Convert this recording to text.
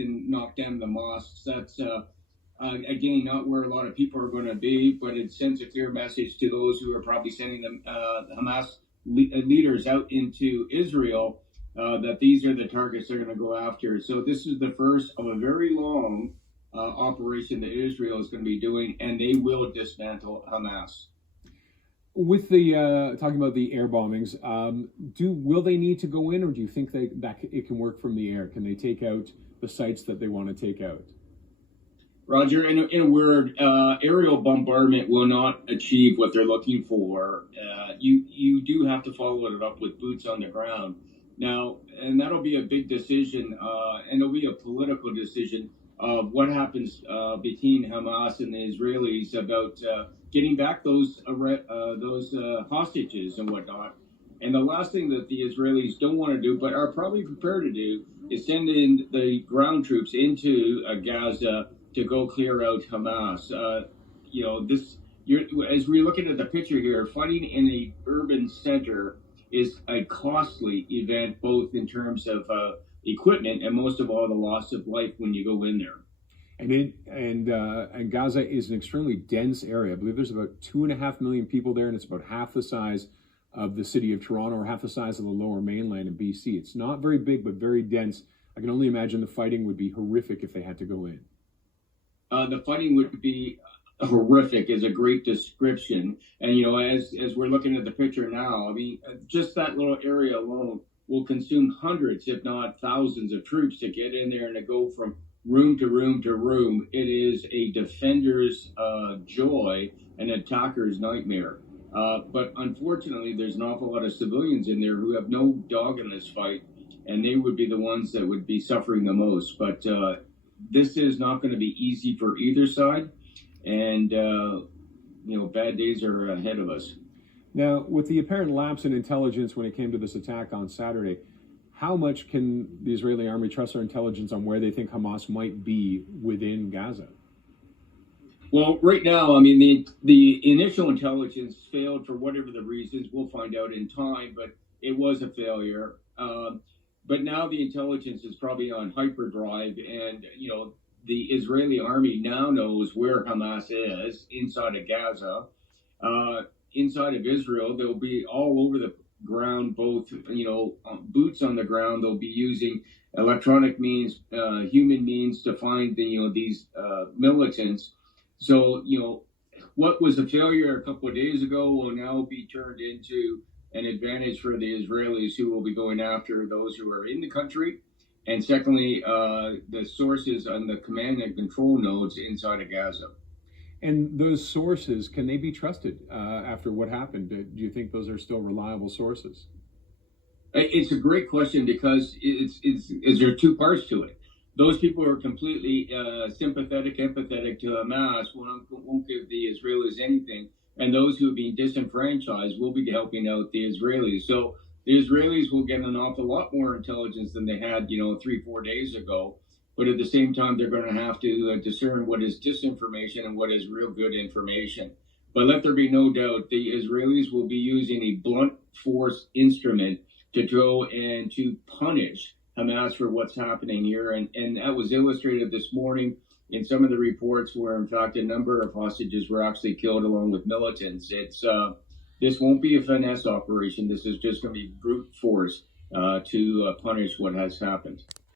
and knock down the mosques. That's again not where a lot of people are going to be, but it sends a clear message to those who are probably sending them Hamas leaders out into Israel that these are the targets they're going to go after. So this is the first of a very long operation that Israel is going to be doing, and they will dismantle Hamas. With the talking about the air bombings, will they need to go in, or do you think that it can work from the air? Can they take out the sites that they want to take out? Roger, in a word, aerial bombardment will not achieve what they're looking for. You do have to follow it up with boots on the ground. Now, and that'll be a big decision, and it'll be a political decision of what happens between Hamas and the Israelis about getting back those hostages and whatnot. And the last thing that the Israelis don't want to do, but are probably prepared to do, is send in the ground troops into Gaza to go clear out Hamas. As we're looking at the picture here, fighting in a urban center is a costly event, both in terms of equipment and most of all the loss of life when you go in there. And Gaza is an extremely dense area. I believe there's about 2.5 million people there, and it's about half the size of the city of Toronto, or half the size of the Lower Mainland in BC. It's not very big, but very dense. I can only imagine the fighting would be horrific if they had to go in. The fighting would be horrific is a great description. And, as we're looking at the picture now, I mean, just that little area alone will consume hundreds, if not thousands of troops to get in there and to go from room to room to room. It is a defender's joy, an attacker's nightmare. But unfortunately, there's an awful lot of civilians in there who have no dog in this fight, and they would be the ones that would be suffering the most. But this is not going to be easy for either side, and bad days are ahead of us. Now, with the apparent lapse in intelligence when it came to this attack on Saturday, how much can the Israeli army trust their intelligence on where they think Hamas might be within Gaza? Well, right now, I mean, the initial intelligence failed for whatever the reasons. We'll find out in time, but it was a failure. But now the intelligence is probably on hyperdrive, and the Israeli army now knows where Hamas is inside of Gaza. Inside of Israel, they'll be all over the ground, both boots on the ground. They'll be using electronic means, human means to find these militants. So what was a failure a couple of days ago will now be turned into an advantage for the Israelis, who will be going after those who are in the country. And secondly, the sources on the command and control nodes inside of Gaza. And those sources, can they be trusted after what happened? Do you think those are still reliable sources? It's a great question, because there are two parts to it. Those people who are completely sympathetic, empathetic to Hamas won't give the Israelis anything. And those who are being disenfranchised will be helping out the Israelis. So the Israelis will get an awful lot more intelligence than they had, 3-4 days ago. But at the same time, they're going to have to discern what is disinformation and what is real good information. But let there be no doubt, the Israelis will be using a blunt force instrument to go and to punish Hamas for what's happening here. And that was illustrated this morning in some of the reports where, in fact, a number of hostages were actually killed along with militants. This won't be a finesse operation. This is just going to be brute force to punish what has happened.